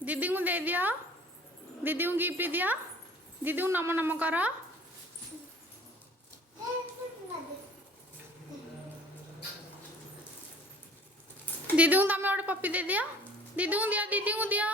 दीदी को दे दिया, दीदी को गिफ्ट दिया, दीदी को नमो नमो करा। दीदी को तमें गोटे पप्पी दे दिया, दीदी को दिया, दीदी को दिया।